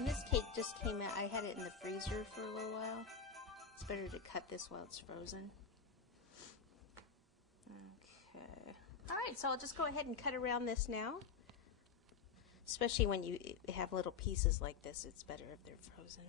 And this cake just came out. I had it in the freezer for a little while. It's better to cut this while it's frozen. Okay. All right, so I'll just go ahead and cut around this now. Especially when you have little pieces like this, it's better if they're frozen.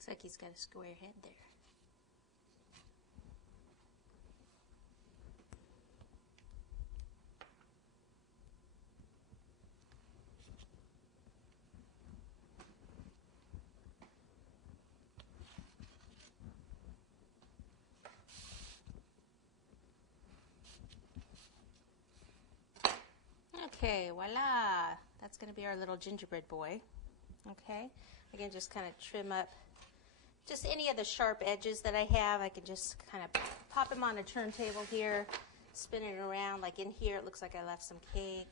Looks like he's got a square head there. Okay, voila! That's going to be our little gingerbread boy. Okay, I can just kind of trim up just any of the sharp edges that I have. I can just kind of pop them on a turntable here, spin it around. Like in here, it looks like I left some cake.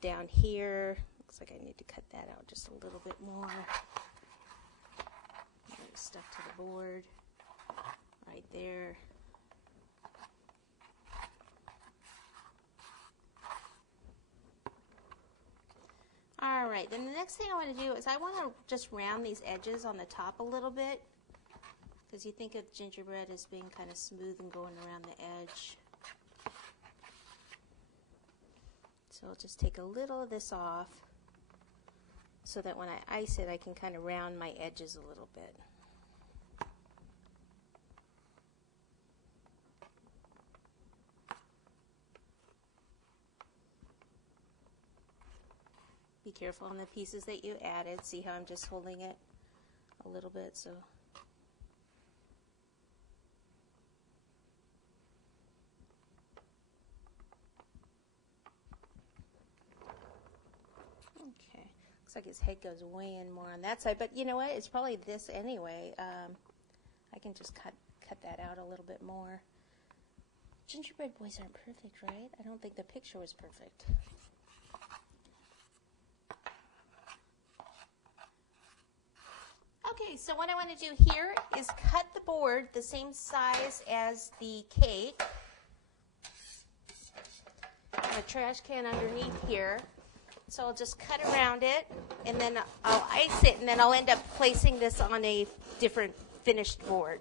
Down here, looks like I need to cut that out just a little bit more. Stuff to the board right there. All right, then the next thing I want to do is I want to just round these edges on the top a little bit, because you think of gingerbread as being kind of smooth and going around the edge. So I'll just take a little of this off so that when I ice it, I can kind of round my edges a little bit. Be careful on the pieces that you added. See how I'm just holding it a little bit, so. Okay, looks like his head goes way in more on that side, but you know what? It's probably this anyway. I can just cut that out a little bit more. Gingerbread boys aren't perfect, right? I don't think the picture was perfect. Okay, so what I want to do here is cut the board the same size as the cake. A trash can underneath here. So I'll just cut around it, and then I'll ice it, and then I'll end up placing this on a different finished board.